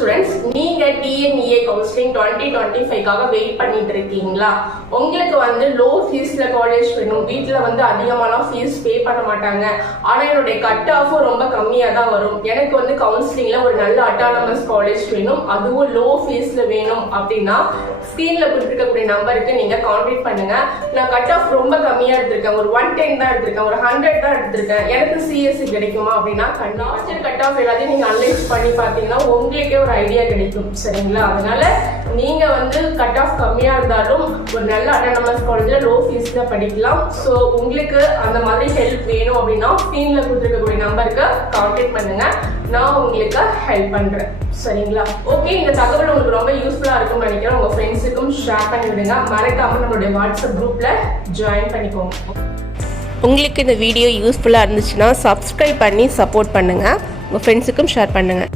Students, நீங்க TNEA counselling 2025க்காக wait பண்ணிட்டு இருக்கீங்களா? உங்களுக்கு வந்து லோ ஃபீஸ்ல காலேஜ் வேணும், வீட்டுல வந்து அதிகமாலாம் ஃபீஸ் பே பண்ண மாட்டாங்க, ஆனா என்னுடைய கட் ஆஃபும் ரொம்ப கம்மியா தான் வரும், எனக்கு வந்து கவுன்சிலிங்ல ஒரு நல்ல அட்டானமஸ் காலேஜ் வேணும், அதுவும் லோ ஃபீஸ்ல வேணும் அப்படின்னா ஸ்கிரீன்ல கொடுத்துருக்கக்கூடிய நம்பருக்கு நீங்க கான்டாக்ட் பண்ணுங்க. நான் கட் ஆஃப் ரொம்ப கம்மியா எடுத்திருக்கேன், ஒரு 110 தான் எடுத்திருக்கேன், ஒரு 100 தான் எடுத்திருக்கேன், எனக்கு சிஎஸ்சி கிடைக்குமா அப்படின்னா லாஸ்ட் கட் ஆஃப் எல்லாத்தையும் நீங்க அனலைஸ் பண்ணி பார்த்தீங்கன்னா உங்களுக்கே ஒரு ஐடியா கிடைக்கும். சரிங்களா? அதனால நீங்க வந்து கட் ஆஃப் கம்மியா இருந்தாலும் ஒரு நல்ல அட்டானமஸ் காலேஜ்ல லோ ஃபீஸ்ல படிக்கலாம். ஸோ உங்களுக்கு அந்த மாதிரி ஹெல்ப் வேணும் அப்படின்னா ஸ்கிரீன்ல கொடுத்துருக்கக்கூடிய நம்பருக்கு கான்டாக்ட் பண்ணுங்க, நான் உங்களுக்கு ஹெல்ப் பண்றேன். சரிங்களா? ஓகே, இந்த தகவல் உங்களுக்கு ரொம்ப யூஸ்ஃபுல்லா இருக்கும்னு நினைக்கிறேன். உங்க ஃப்ரெண்ட்ஸுக்கும் ஷேர் பண்ணி விடுங்க. மறக்காம நம்மளுடைய வாட்ஸ்அப் குரூப்ல ஜாயின் பண்ணிக்கோங்க. உங்களுக்கு இந்த வீடியோ யூஸ்ஃபுல்லாக இருந்துச்சுன்னா சப்ஸ்கிரைப் பண்ணி சப்போர்ட் பண்ணுங்கள். உங்கள் ஃப்ரெண்ட்ஸுக்கும் ஷேர் பண்ணுங்கள்.